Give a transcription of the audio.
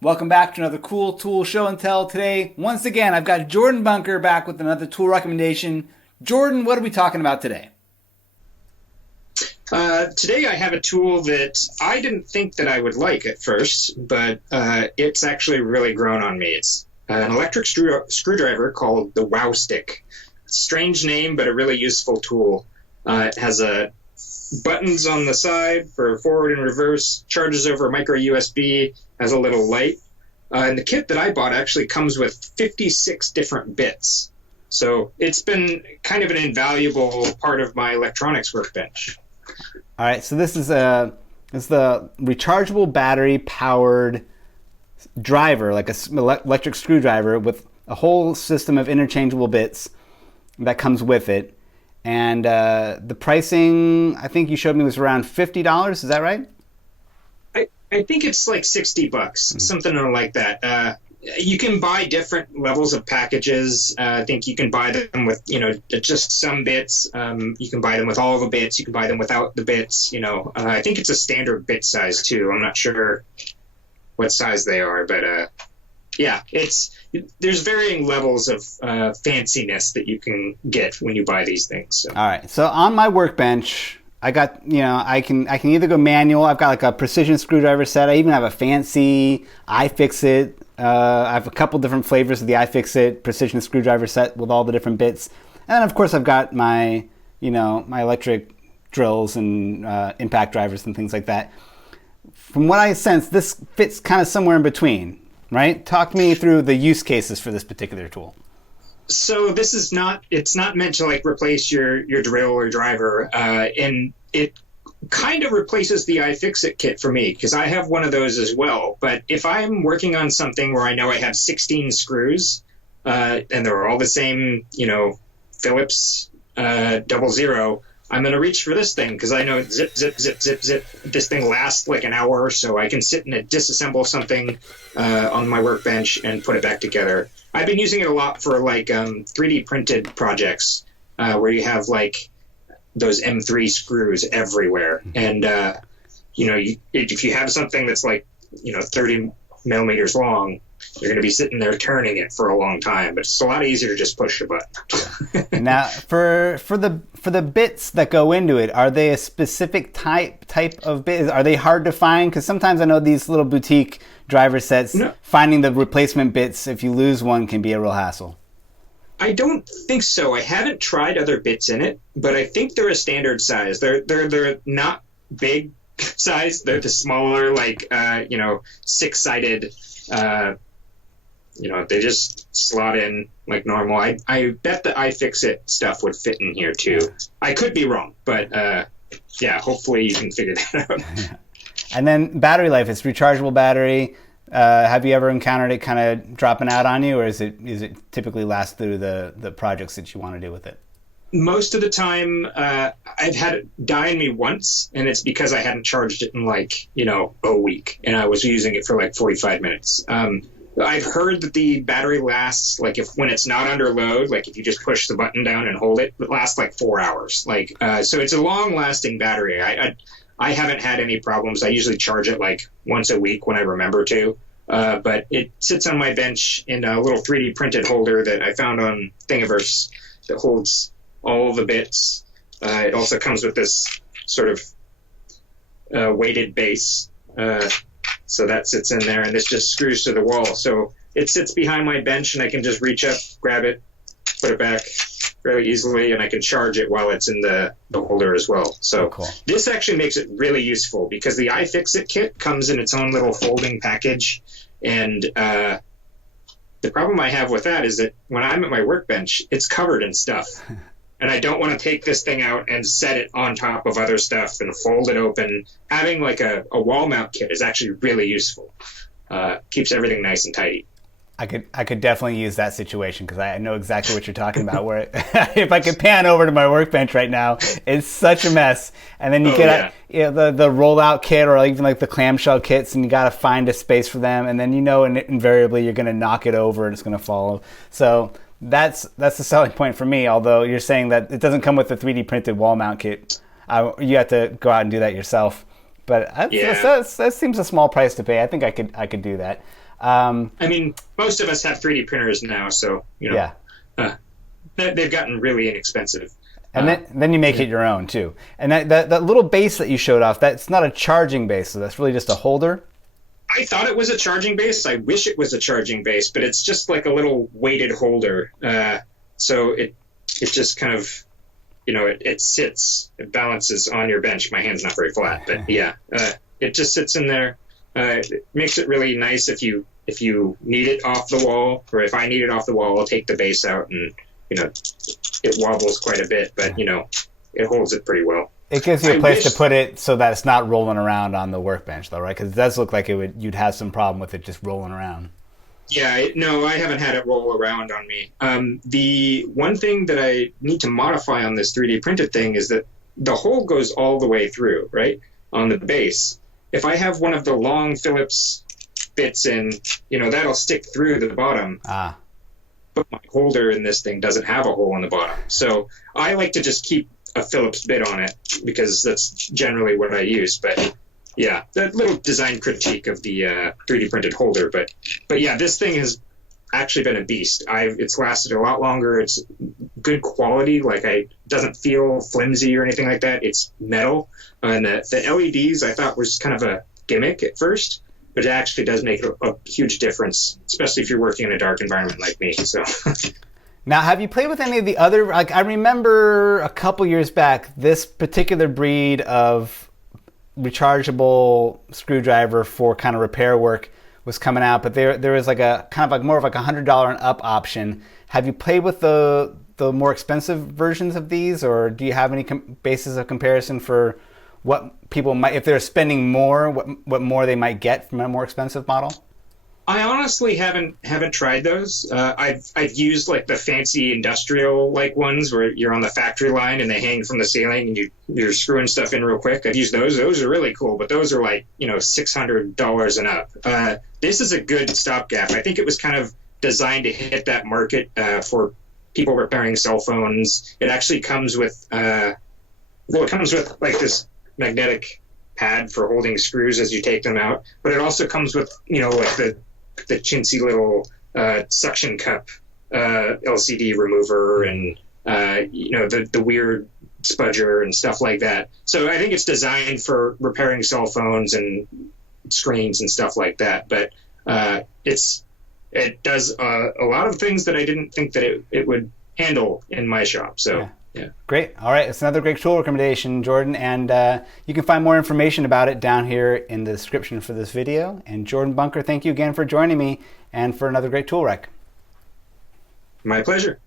Welcome back to another cool tool show and tell. Today, once again, I've got Jordan Bunker back with another tool recommendation. Jordan, what are we talking about today? Today I have a tool that I didn't think that I would like at first, but it's actually really grown on me. It's an electric screwdriver called the Wowstick. Strange name, but a really useful tool. It has buttons on the side for forward and reverse, charges over micro USB, has a little light. And the kit that I bought actually comes with 56 different bits. So it's been kind of an invaluable part of my electronics workbench. All right, so this is the rechargeable battery powered driver, like a electric screwdriver with a whole system of interchangeable bits that comes with it. And the pricing, I think you showed me, was around $50. Is that right? I think it's like $60, something like that. You can buy different levels of packages. I think you can buy them with, just some bits. You can buy them with all the bits. You can buy them without the bits. I think it's a standard bit size too. I'm not sure what size they are, but yeah, there's varying levels of fanciness that you can get when you buy these things. So. All right. So on my workbench, I got, I can either go manual. I've got like a precision screwdriver set. I even have a fancy iFixIt. I have a couple different flavors of the iFixIt precision screwdriver set with all the different bits. And then of course I've got my, my electric drills and impact drivers and things like that. From what I sense, this fits kind of somewhere in between, right? Talk me through the use cases for this particular tool. So this is it's not meant to like replace your drill or driver, and it kind of replaces the iFixIt kit for me because I have one of those as well. But if I'm working on something where I know I have 16 screws, and they're all the same, Phillips 00, I'm going to reach for this thing because I know zip, zip, zip, zip, zip. This thing lasts like an hour or so. I can sit and disassemble something on my workbench and put it back together. I've been using it a lot for like 3D printed projects where you have like those M3 screws everywhere. And, if you have something that's like, 30 millimeters long, you're going to be sitting there turning it for a long time, but it's a lot easier to just push a button. Now, for the bits that go into it, are they a specific type of bit? Are they hard to find? Because sometimes I know these little boutique driver sets, finding the replacement bits if you lose one can be a real hassle. I don't think so. I haven't tried other bits in it, but I think they're a standard size. They're not big size. They're the smaller, like six-sided. They just slot in like normal. I bet the iFixIt stuff would fit in here too. I could be wrong, but yeah, hopefully you can figure that out. And then battery life, it's rechargeable battery. Have you ever encountered it kind of dropping out on you, or is it typically last through the projects that you want to do with it? Most of the time, I've had it die on me once, and it's because I hadn't charged it in like, a week, and I was using it for like 45 minutes. I've heard that the battery lasts, like when it's not under load, like if you just push the button down and hold it, it lasts like 4 hours. So it's a long-lasting battery. I haven't had any problems. I usually charge it like once a week when I remember to. But it sits on my bench in a little 3D printed holder that I found on Thingiverse that holds all the bits. It also comes with this sort of weighted base. So that sits in there, and this just screws to the wall. So it sits behind my bench, and I can just reach up, grab it, put it back very easily, and I can charge it while it's in the holder as well. So cool. This actually makes it really useful because the iFixIt kit comes in its own little folding package. And the problem I have with that is that when I'm at my workbench, it's covered in stuff. And I don't want to take this thing out and set it on top of other stuff and fold it open. Having like a wall mount kit is actually really useful. Keeps everything nice and tidy. I could definitely use that situation because I know exactly what you're talking about. Where if I could pan over to my workbench right now, it's such a mess. And then you get the rollout kit or even like the clamshell kits, and you got to find a space for them. And then invariably you're going to knock it over and it's going to fall. So that's the selling point for me. Although you're saying that it doesn't come with the 3D printed wall mount kit, you have to go out and do that yourself. But that seems a small price to pay. I think I could do that. I mean, most of us have 3D printers now, so, Yeah. They've gotten really inexpensive. And then you make it your own too. And that little base that you showed off, that's not a charging base, so that's really just a holder. I thought it was a charging base. I wish it was a charging base, but it's just like a little weighted holder. So it just kind of, it sits, it balances on your bench. My hand's not very flat, but yeah, it just sits in there. It makes it really nice if you need it off the wall, or if I need it off the wall, I'll take the base out and, it wobbles quite a bit, but, it holds it pretty well. It gives you a place to put it so that it's not rolling around on the workbench, though, right? Because it does look like you'd have some problem with it just rolling around. Yeah, no, I haven't had it roll around on me. The one thing that I need to modify on this 3D printed thing is that the hole goes all the way through, right, on the base. If I have one of the long Phillips bits in, that'll stick through the bottom. But my holder in this thing doesn't have a hole in the bottom. So I like to just keep a Phillips bit on it because that's generally what I use. But yeah, that little design critique of the 3D printed holder. But yeah, this thing has actually been a beast. It's lasted a lot longer. It's good quality. Like, it doesn't feel flimsy or anything like that. It's metal. And the LEDs I thought was kind of a gimmick at first, but it actually does make a huge difference, especially if you're working in a dark environment like me. So. Now, have you played with any of the other, like, I remember a couple years back, this particular breed of rechargeable screwdriver for kind of repair work was coming out, but there was like a kind of like more of like $100 and up option. Have you played with the more expensive versions of these, or do you have any basis of comparison for what people might, if they're spending more, what more they might get from a more expensive model? I honestly haven't tried those. I've used like the fancy industrial like ones where you're on the factory line and they hang from the ceiling and you're screwing stuff in real quick. I've used those. Those are really cool, but those are like $600 and up. This is a good stopgap. I think it was kind of designed to hit that market for people repairing cell phones. It actually comes with it comes with like this magnetic pad for holding screws as you take them out, but it also comes with like the chintzy little suction cup LCD remover and the weird spudger and stuff like that. So I think it's designed for repairing cell phones and screens and stuff like that. But it does a lot of things that I didn't think that it would handle in my shop. So. Yeah. Great. All right. It's another great tool recommendation, Jordan. And you can find more information about it down here in the description for this video. And Jordan Bunker, thank you again for joining me and for another great tool rec. My pleasure.